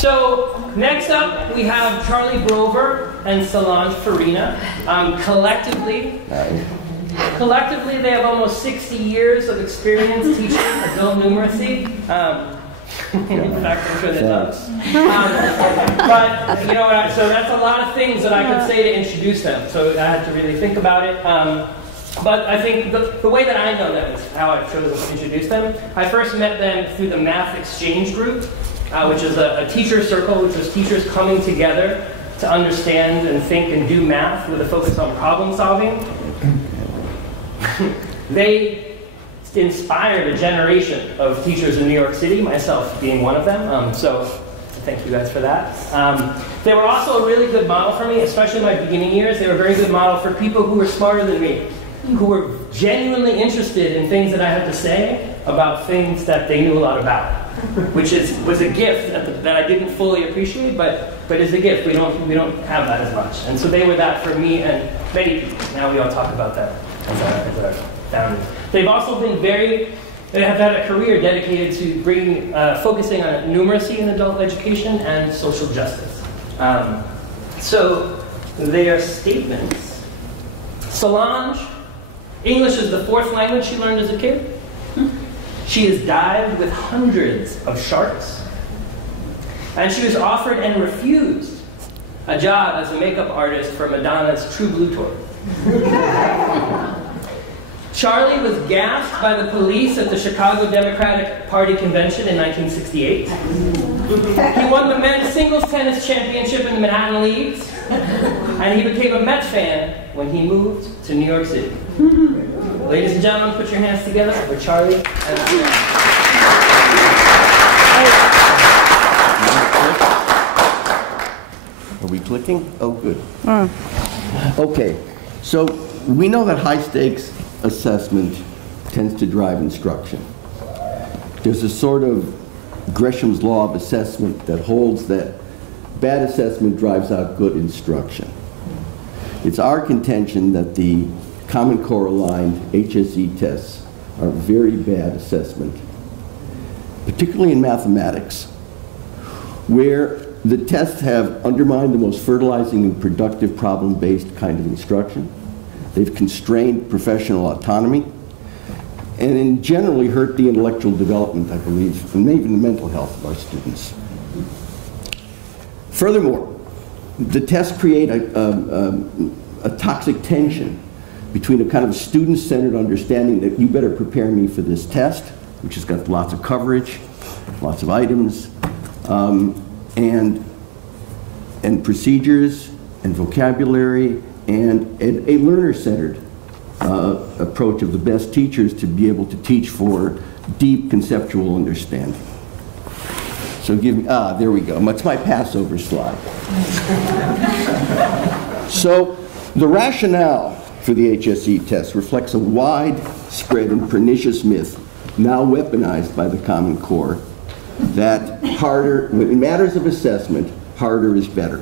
So next up, we have Charlie Brover and Solange Farina. Collectively, they have almost 60 years of experience teaching adult numeracy. In fact, I'm sure they don't. But you know what? So that's a lot of things that I could say to introduce them. So I had to really think about it. But I think the way that I know them is how I chose to introduce them. I first met them through the Math Exchange Group, which is a teacher circle, which was teachers coming together to understand and think and do math with a focus on problem solving. They inspired a generation of teachers in New York City, myself being one of them. So thank you guys for that. They were also a really good model for me, especially in my beginning years. They were a very good model for people who were smarter than me, who were genuinely interested in things that I had to say about things that they knew a lot about, which was a gift that I didn't fully appreciate, but is a gift. We don't have that as much. And so they were that for me and many people. Now we all talk about that as our founders. They've also been they have had a career dedicated to focusing on numeracy in adult education and social justice. So their statements. Solange, English is the 4th language she learned as a kid. She has dived with hundreds of sharks. And she was offered and refused a job as a makeup artist for Madonna's True Blue tour. Charlie was gassed by the police at the Chicago Democratic Party convention in 1968. He won the men's singles tennis championship in the Manhattan Leagues, and he became a Mets fan when he moved to New York City. Ladies and gentlemen, put your hands together for Charlie and Solange. Are we clicking? Oh, good. Okay, so we know that high-stakes assessment tends to drive instruction. There's a sort of Gresham's law of assessment that holds that bad assessment drives out good instruction. It's our contention that the Common Core aligned HSE tests are very bad assessment, particularly in mathematics, where the tests have undermined the most fertilizing and productive problem-based kind of instruction. They've constrained professional autonomy, and generally hurt the intellectual development, I believe, and even the mental health of our students. Furthermore, the tests create a toxic tension between a kind of student-centered understanding that you better prepare me for this test, which has got lots of coverage, lots of items, and procedures, and vocabulary, and a learner-centered approach of the best teachers to be able to teach for deep conceptual understanding. So give me, there we go. It's my Passover slide. So the rationale for the HSE test reflects a widespread and pernicious myth, now weaponized by the Common Core, that in matters of assessment, harder is better.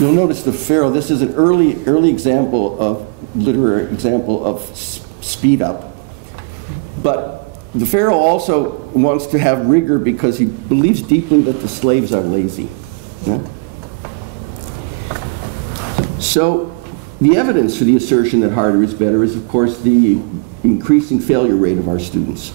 You'll notice the Pharaoh, this is an early example of, literary example of speed up. But the Pharaoh also wants to have rigor because he believes deeply that the slaves are lazy. Yeah? So the evidence for the assertion that harder is better is, of course, the increasing failure rate of our students.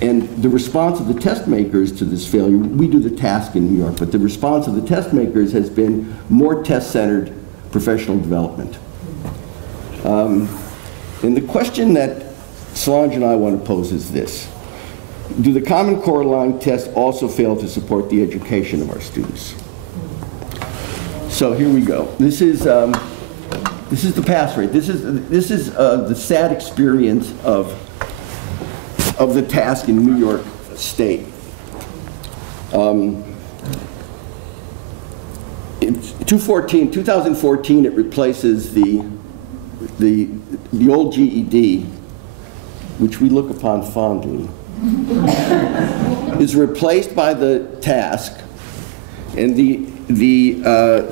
And the response of the test makers to this failure, we do the task in New York, but the response of the test makers has been more test-centered professional development. And the question that Solange and I want to pose is this: do the Common Core aligned tests also fail to support the education of our students? So here we go. This is the pass rate. This is the sad experience of the task in New York State. In 2014, it replaces the old GED, which we look upon fondly, is replaced by the task, and the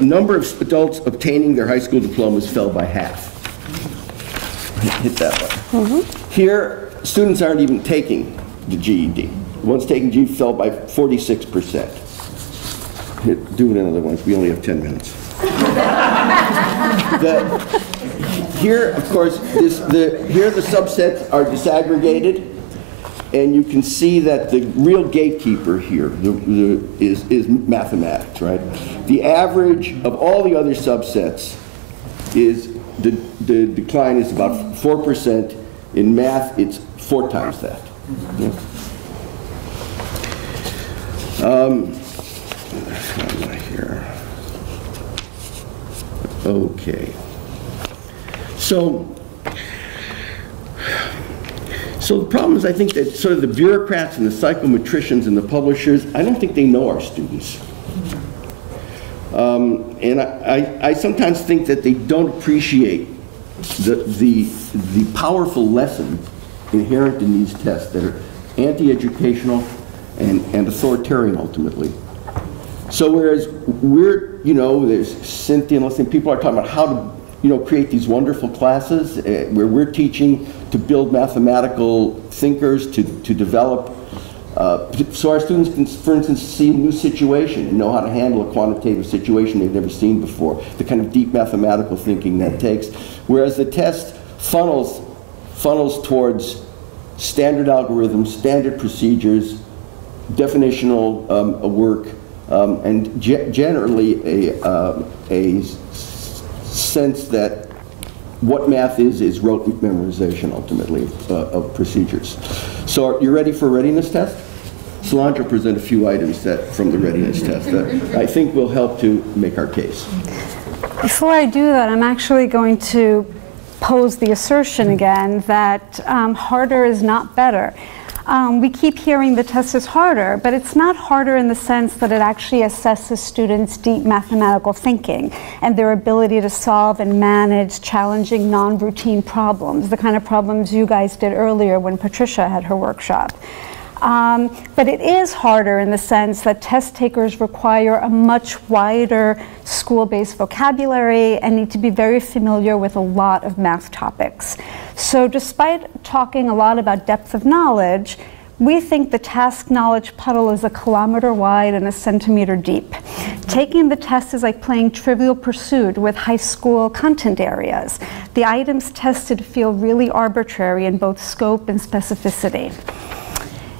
number of adults obtaining their high school diplomas fell by half. Hit that one. Here, students aren't even taking the GED. The ones taking G fell by 46%. Do it another one. We only have 10 minutes. Here, of course, here the subsets are disaggregated, and you can see that the real gatekeeper here is mathematics, right? The average of all the other subsets is the decline is about 4%. In math, it's 4 times that. Yeah. Here. Okay. So the problem is, I think that sort of the bureaucrats and the psychometricians and the publishers, I don't think they know our students. And I sometimes think that they don't appreciate the powerful lessons inherent in these tests that are anti-educational and authoritarian ultimately. So whereas we're, there's Cynthia and listening, people are talking about how to, create these wonderful classes where we're teaching to build mathematical thinkers, to develop, so our students can, for instance, see a new situation and know how to handle a quantitative situation they've never seen before, the kind of deep mathematical thinking that takes. Whereas the test funnels towards standard algorithms, standard procedures, definitional work, and generally a sense that what math is rote memorization ultimately of procedures. So you're ready for a readiness test? Solange will present a few items from the readiness test that I think will help to make our case. Before I do that, I'm actually going to pose the assertion again that harder is not better. We keep hearing the test is harder, but it's not harder in the sense that it actually assesses students' deep mathematical thinking and their ability to solve and manage challenging non-routine problems, the kind of problems you guys did earlier when Patricia had her workshop. But it is harder in the sense that test takers require a much wider school-based vocabulary and need to be very familiar with a lot of math topics. So despite talking a lot about depth of knowledge, we think the task knowledge puddle is 1 kilometer wide and 1 centimeter deep. Taking the test is like playing Trivial Pursuit with high school content areas. The items tested feel really arbitrary in both scope and specificity.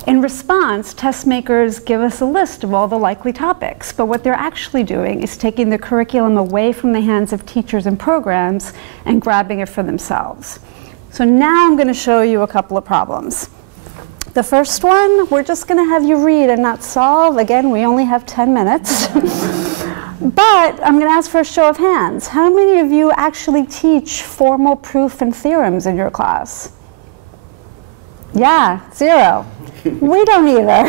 In response, test makers give us a list of all the likely topics, but what they're actually doing is taking the curriculum away from the hands of teachers and programs and grabbing it for themselves. So now I'm going to show you a couple of problems. The first one, we're just going to have you read and not solve. Again, we only have 10 minutes. But I'm going to ask for a show of hands. How many of you actually teach formal proof and theorems in your class? Yeah, 0. We don't either.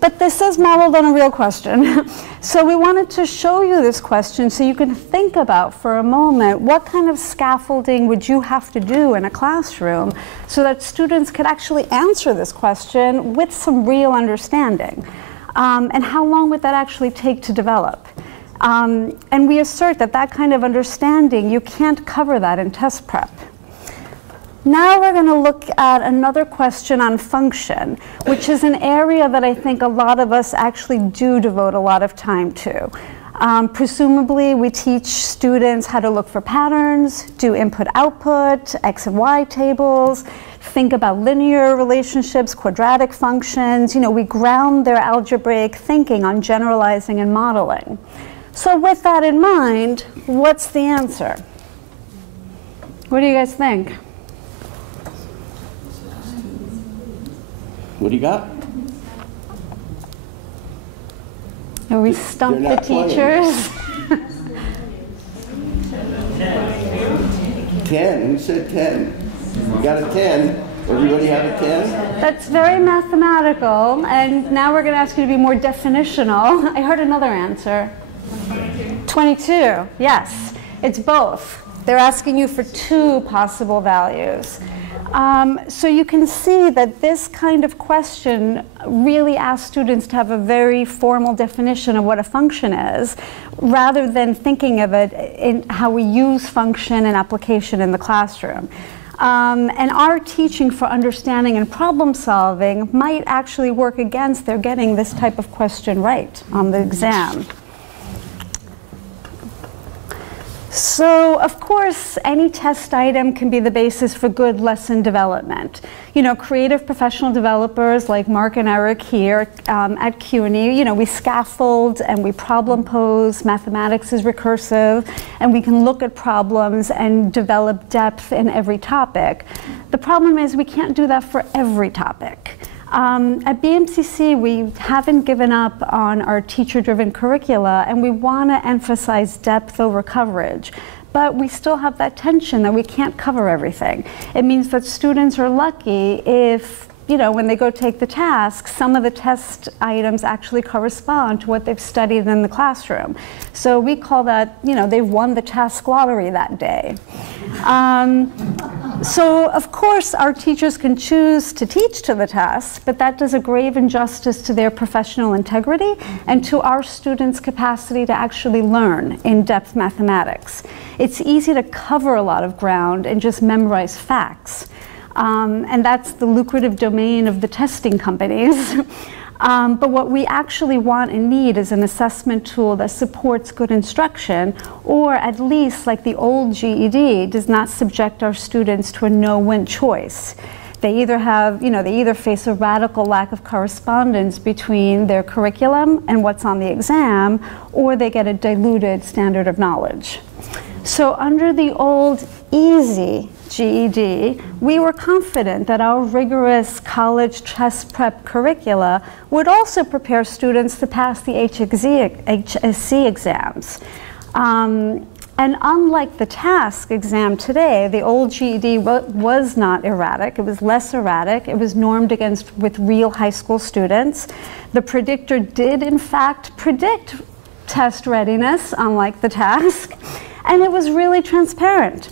But this is modeled on a real question. So we wanted to show you this question so you can think about for a moment what kind of scaffolding would you have to do in a classroom so that students could actually answer this question with some real understanding. And how long would that actually take to develop? And we assert that that kind of understanding, you can't cover that in test prep. Now we're going to look at another question on function, which is an area that I think a lot of us actually do devote a lot of time to. Presumably, we teach students how to look for patterns, do input-output, X and Y tables, think about linear relationships, quadratic functions. We ground their algebraic thinking on generalizing and modeling. So with that in mind, what's the answer? What do you guys think? What do you got? Have we stumped the teachers? 10. Who said 10? You got a 10. Everybody have a 10? That's very mathematical. And now we're going to ask you to be more definitional. I heard another answer. 22. Yes. It's both. They're asking you for 2 possible values. So you can see that this kind of question really asks students to have a very formal definition of what a function is, rather than thinking of it in how we use function and application in the classroom. And our teaching for understanding and problem solving might actually work against their getting this type of question right on the exam. So, of course, any test item can be the basis for good lesson development. You know, creative professional developers like Mark and Eric here at CUNY, you know, we scaffold and we problem pose, mathematics is recursive, and we can look at problems and develop depth in every topic. The problem is we can't do that for every topic. At BMCC, we haven't given up on our teacher-driven curricula, and we want to emphasize depth over coverage. But we still have that tension that we can't cover everything. It means that students are lucky if, you know, when they go take the task, some of the test items actually correspond to what they've studied in the classroom. So we call that, you know, they won the task lottery that day. So, of course, our teachers can choose to teach to the test, but that does a grave injustice to their professional integrity and to our students' capacity to actually learn in-depth mathematics. It's easy to cover a lot of ground and just memorize facts. And that's the lucrative domain of the testing companies. But what we actually want and need is an assessment tool that supports good instruction, or at least, like the old GED, does not subject our students to a no-win choice. They either have, you know, they either face a radical lack of correspondence between their curriculum and what's on the exam, or they get a diluted standard of knowledge. So under the old easy GED, we were confident that our rigorous college test prep curricula would also prepare students to pass the HSE exams. And unlike the task exam today, the old GED was not erratic. It was less erratic. It was normed with real high school students. The predictor did, in fact, predict test readiness, unlike the task. And it was really transparent.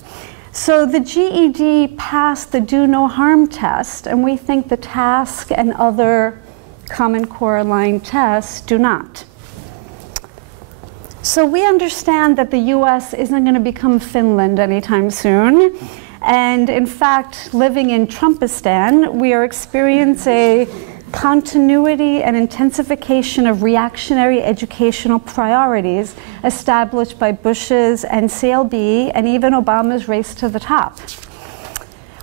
So the GED passed the do no harm test, and we think the task and other Common Core aligned tests do not. So we understand that the US isn't going to become Finland anytime soon. And in fact, living in Trumpistan, we are experiencing continuity and intensification of reactionary educational priorities established by Bush's NCLB and even Obama's race to the top.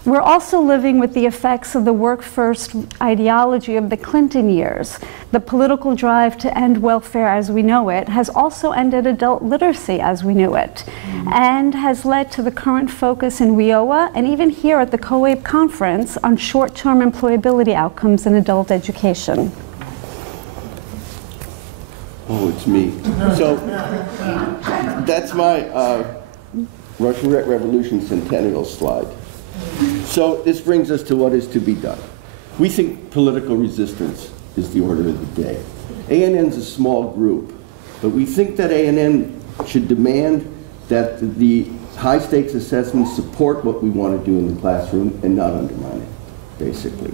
We're also living with the effects of the work-first ideology of the Clinton years. The political drive to end welfare as we know it has also ended adult literacy as we knew it, and has led to the current focus in WIOA and even here at the COABE conference on short-term employability outcomes in adult education. Oh, it's me. So that's my Russian Revolution centennial slide. So this brings us to what is to be done. We think political resistance is the order of the day. ANN's a small group, but we think that ANN should demand that the high-stakes assessments support what we want to do in the classroom and not undermine it, basically.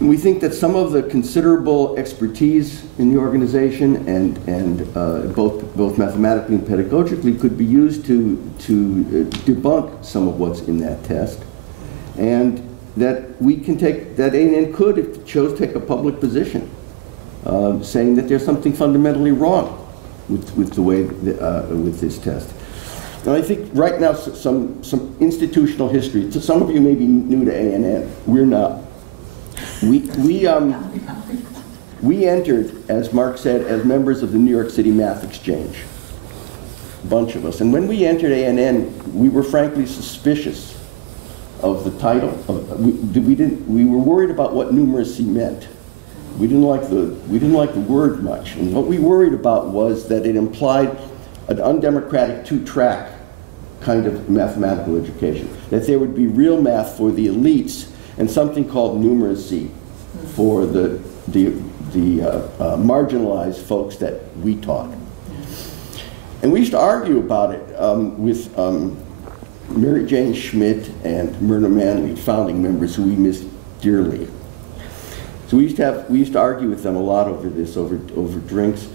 We think that some of the considerable expertise in the organization and both mathematically and pedagogically could be used to debunk some of what's in that test, and that we can take, that ANN could, if it chose, take a public position, saying that there's something fundamentally wrong with the way, with this test. And I think right now some institutional history, so some of you may be new to ANN, we're not. We entered, as Mark said, as members of the New York City Math Exchange, a bunch of us. And when we entered ANN, we were frankly suspicious of the title. We were worried about what numeracy meant. We didn't like the word much. And what we worried about was that it implied an undemocratic two-track kind of mathematical education. That there would be real math for the elites and something called numeracy for the marginalized folks that we taught. And we used to argue about it with Mary Jane Schmidt and Myrna Manley, founding members who we miss dearly. So we used to argue with them a lot over this, over drinks.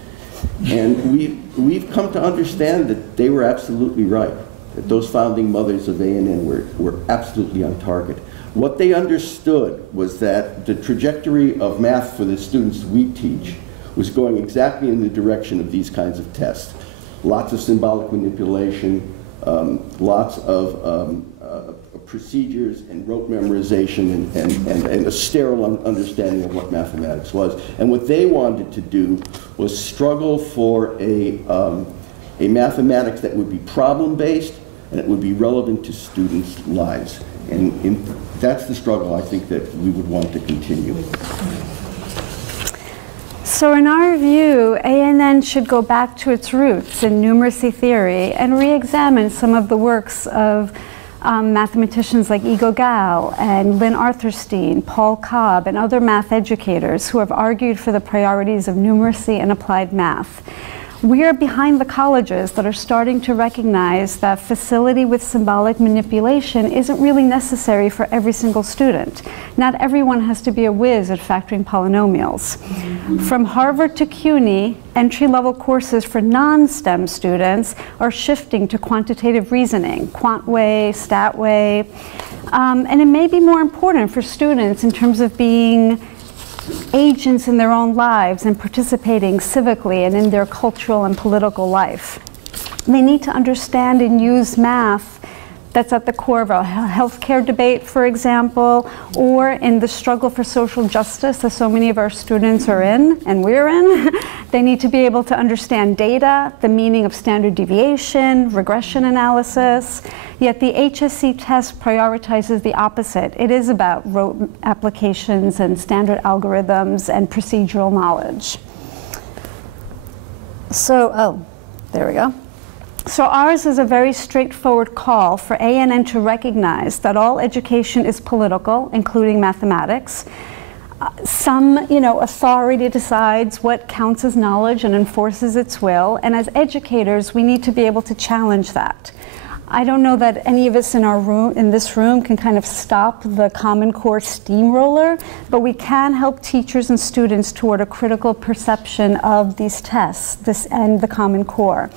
And we've come to understand that they were absolutely right. that those founding mothers of A&N were absolutely on target. What they understood was that the trajectory of math for the students we teach was going exactly in the direction of these kinds of tests. Lots of symbolic manipulation, lots of procedures and rote memorization and a sterile understanding of what mathematics was. And what they wanted to do was struggle for a mathematics that would be problem-based and it would be relevant to students' lives. And that's the struggle I think that we would want to continue. So in our view, A&N should go back to its roots in numeracy theory and re-examine some of the works of mathematicians like Igo Gal and Lynn Arthurstein, Paul Cobb, and other math educators who have argued for the priorities of numeracy and applied math. We are behind the colleges that are starting to recognize that facility with symbolic manipulation isn't really necessary for every single student. Not everyone has to be a whiz at factoring polynomials. From Harvard to CUNY, entry-level courses for non-STEM students are shifting to quantitative reasoning, QuantWay, StatWay, and it may be more important for students in terms of being agents in their own lives and participating civically and in their cultural and political life. They need to understand and use math that's at the core of a healthcare debate, for example, or in the struggle for social justice that so many of our students are in, and we're in. They need to be able to understand data, the meaning of standard deviation, regression analysis. Yet the HSE test prioritizes the opposite. It is about rote applications and standard algorithms and procedural knowledge. So, there we go. So ours is a very straightforward call for A&N to recognize that all education is political, including mathematics. Some, authority decides what counts as knowledge and enforces its will, and as educators, we need to be able to challenge that. I don't know that any of us in this room can kind of stop the Common Core steamroller, but we can help teachers and students toward a critical perception of these tests, and the Common Core.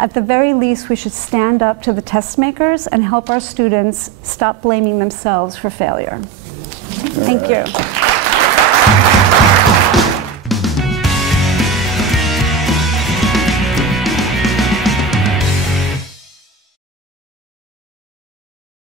At the very least, we should stand up to the test makers and help our students stop blaming themselves for failure. Thank you.